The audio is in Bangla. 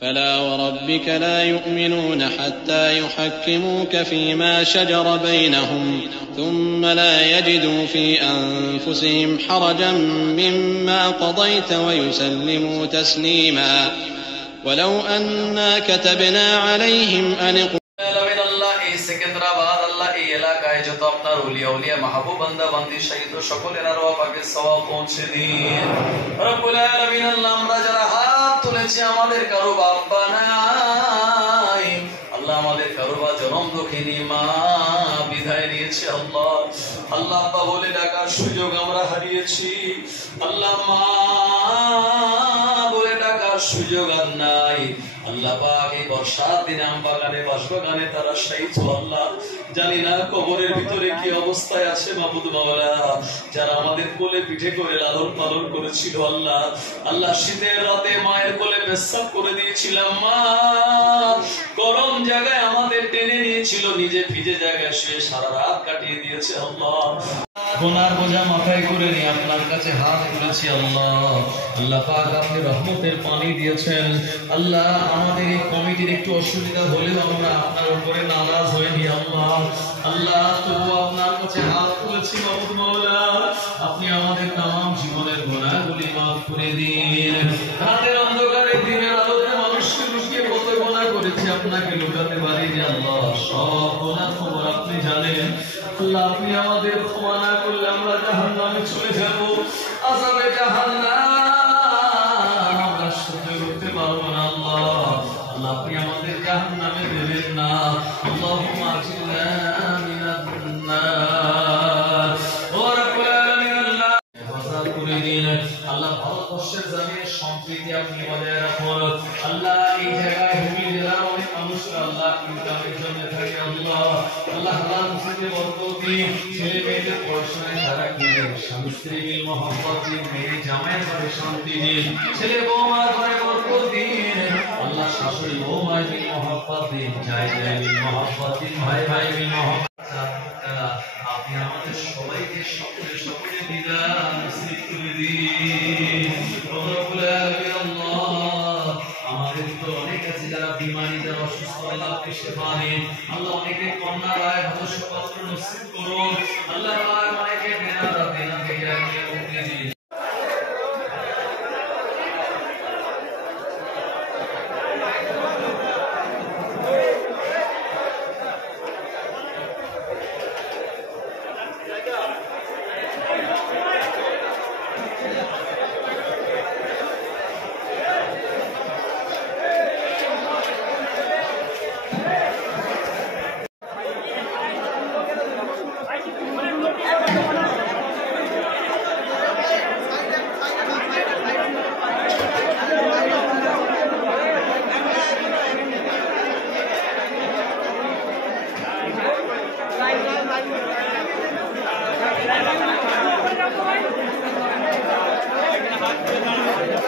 فلا وربك لا يؤمنون حتى يحكموك فيما شجر بينهم ثم لا يجدوا في أنفسهم حرجا مما قضيت ويسلموا تسليما ولو أنا كتبنا عليهم أن সেকেন্দ্রাবাদ আল্লাহ এই এলাকায় যত আপনার ওলিয়া উলিয়া মাহবুব বান্দা বান্দি শহীদ সকলের আরওয়াহ পাকের সওয়াব পৌঁছে দিন রব্বুল আলামিন। আল্লাহ আমরা যারা হাত তুলেছি আমাদের কারো বাবা নাই আল্লাহ, আমাদের কারো বা জনম দুঃখিনী মা বিদায় নিয়েছে আল্লাহ। আল্লাহ আব্বা বলে ডাকার সুযোগ আমরা হারিয়েছি আল্লাহ, মা বলে ডাকার সুযোগ আর নাই আল্লাহ পাক। এই বর্ষার দিনে আম বাগানে বাঁশবাগানে তারা শহীদ হলো আল্লাহ, জানি না কবরের ভিতরে কি অবস্থায় আছে মাবুদ মাওলা। যারা আমাদের কোলে পিঠে করে লালন পালন করেছিল আল্লাহ, আল্লাহ শীতের রাতে মায়ের কোলে পেশাব করে দিয়েছিলাম মা, গরম জায়গায় আমাদের টেনে নিয়েছিল, নিজে ভিজে জায়গায় শুয়ে সারা রাত কাটিয়ে দিয়েছে আল্লাহ। গুনার বোঝা মাথায় করে নিয়ে আপনার কাছে হাত তুলেছি আল্লাহ। আল্লাহ পাক আপনি রহমতের পানি দিয়েছেন আল্লাহ। আমাদের এই কমিটির একটু অসুবিধা হলেও আমরা আপনার উপরে নারাজ হইনি আল্লাহ। আল্লাহ তবু আপনার কাছে হাত তুলেছি মাবুদ মাওলা, আপনি আমাদের তাম জীবনের গুনাহগুলি মাফ করে দিন। রাতের অন্ধকারে দিনের আলোতে মানুষকে লুকিয়ে কত গুনাহ করেছি আপনাকে লুকাতে পারি যে আল্লাহ, সব গুনাহ খবর আপনি জানেন আল্লাহ। আপনি আমাদের ক্ষমা না করলে আমরা জাহান্নামে চলে যাব, আযাবে জাহান্নাম আমরা সহ্য করতে পারবো না আল্লাহ। আল্লাহ আপনি আমাদের জাহান্নামে দেবেন না। আল্লাহুম্মা আজিরনা মিনান নার। ও রব্বুল আলামিন আল্লাহ হেফাজত করে দিন আল্লাহ। ভারতবর্ষের জমিনে সম্প্রীতি আপনি বজায় রাখুন আল্লাহ। এই জায়গায় হুগলি জেলার অনেক মানুষ আল্লাহ ইনকামের জন্য থাকে আল্লাহ। আল্লাহ হালাল রুজিতে বরকত দিন, ছেলে মেয়েদের পড়াশোনায় তারাক্কি দিন, স্বামী স্ত্রীর মহব্বত দিন, মেয়ে জামাইয়ের ঘরে শান্তি দিন, ছেলে বৌমার ঘরে বরকত দিন আল্লাহ। শাশুড়ি বৌমার দিন মহব্বত দিন, জায় জায় দিন মহব্বত দিন, ভাই ভাই দিন মহব্বত। আপনি আমাদের সবাইকে সকলে সকলে দিদার নসিব করে দিন রব্বুল আলামিন আল্লাহ। আমাদের তো অনেক আছে যারা বিমারি, যারা অসুস্থ আল্লাহ আপনি শিফা দিন আল্লাহ। অনেকে কন্যা রায় ভাদস্য পাত্র নসিব করুন আল্লাহ। অনেকে বেনারা দেনা থেকে আপনি মুক্তি দিন। Thank you.